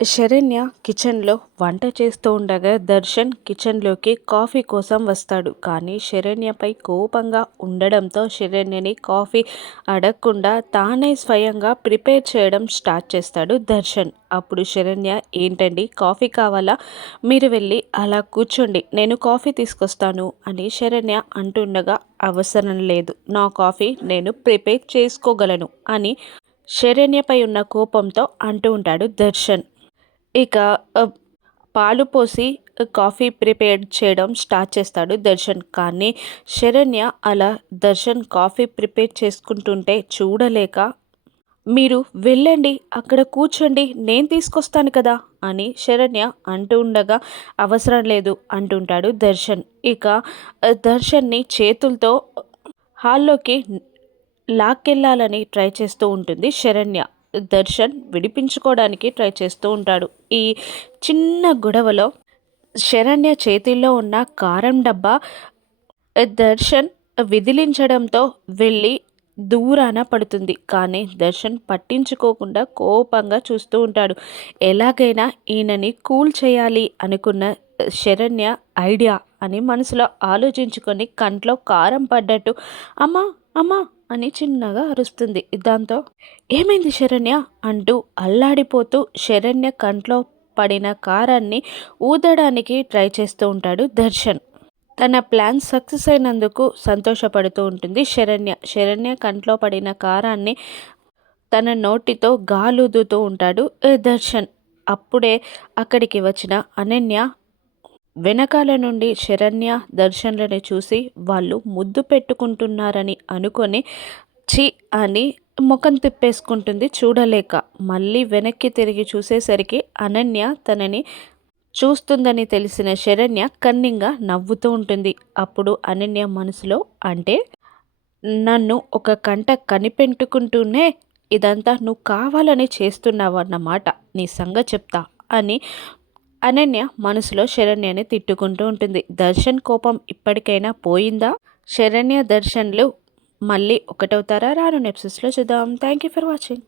శరణ్య కిచెన్లో వంట చేస్తూ ఉండగా దర్శన్ కిచెన్లోకి కాఫీ కోసం వస్తాడు. కానీ శరణ్యపై కోపంగా ఉండడంతో శరణ్యని కాఫీ అడగకుండా తానే స్వయంగా ప్రిపేర్ చేయడం స్టార్ట్ చేస్తాడు దర్శన్. అప్పుడు శరణ్య, ఏంటండి కాఫీ కావాలా? మీరు వెళ్ళి అలా కూర్చోండి, నేను కాఫీ తీసుకొస్తాను అని శరణ్య అంటుండగా, అవసరం లేదు, నా కాఫీ నేను ప్రిపేర్ చేసుకోగలను అని శరణ్యపై ఉన్న కోపంతో అంటూ ఉంటాడు దర్శన్. ఇక పాలు పోసి కాఫీ ప్రిపేర్ చేయడం స్టార్ట్ చేస్తాడు దర్శన్. కానీ శరణ్య అలా దర్శన్ కాఫీ ప్రిపేర్ చేసుకుంటుంటే చూడలేక, మీరు వెళ్ళండి, అక్కడ కూర్చోండి, నేను తీసుకొస్తాను కదా అని శరణ్య అంటూ ఉండగా, అవసరం లేదు అంటుంటాడు దర్శన్. ఇక దర్శన్ని చేతులతో హాల్లోకి లాక్కెళ్ళాలని ట్రై చేస్తూ ఉంటుంది శరణ్య. దర్శన్ విడిపించుకోవడానికి ట్రై చేస్తూ ఉంటాడు. ఈ చిన్న గొడవలో శరణ్య చేతిలో ఉన్న కారం డబ్బా దర్శన్ విదిలించడంతో వెళ్ళి దూరాన పడుతుంది. కానీ దర్శన్ పట్టించుకోకుండా కోపంగా చూస్తూ ఉంటాడు. ఎలాగైనా ఈయనని కూల్ చేయాలి అనుకున్న శరణ్య ఐడియా అని మనసులో ఆలోచించుకొని కంట్లో కారం పడ్డట్టు అమ్మా అమ్మా అని చిన్నగా అరుస్తుంది. దాంతో ఏమైంది శరణ్య అంటూ అల్లాడిపోతూ శరణ్య కంట్లో పడిన కారాన్ని ఊదడానికి ట్రై చేస్తూ ఉంటాడు దర్శన్. తన ప్లాన్ సక్సెస్ అయినందుకు సంతోషపడుతూ ఉంటుంది శరణ్య. శరణ్య కంట్లో పడిన కారాన్ని తన నోటితో గాలుదుతూ ఉంటాడు దర్శన్. అప్పుడే అక్కడికి వచ్చిన అనన్య వెనకాల నుండి శరణ్య దర్శన్లని చూసి వాళ్ళు ముద్దు పెట్టుకుంటున్నారని అనుకొని చి అని ముఖం తిప్పేసుకుంటుంది చూడలేక. మళ్ళీ వెనక్కి తిరిగి చూసేసరికి అనన్య తనని చూస్తుందని తెలిసిన శరణ్య కన్నింగా నవ్వుతూ ఉంటుంది. అప్పుడు అనన్య మనసులో, అంటే నన్ను ఒక కంట కనిపెట్టుకుంటూనే ఇదంతా నువ్వు కావాలని చేస్తున్నావు అన్నమాట, నీ సంగతి చెప్తా అని అనన్య మనసులో శరణ్యని తిట్టుకుంటూ ఉంటుంది. దర్శన్ కోపం ఇప్పటికైనా పోయిందా? శరణ్య దర్శన్లు మళ్ళీ ఒకటవుతారా? రాను ఎపిసోడ్స్లో చూద్దాం. Thank you for watching.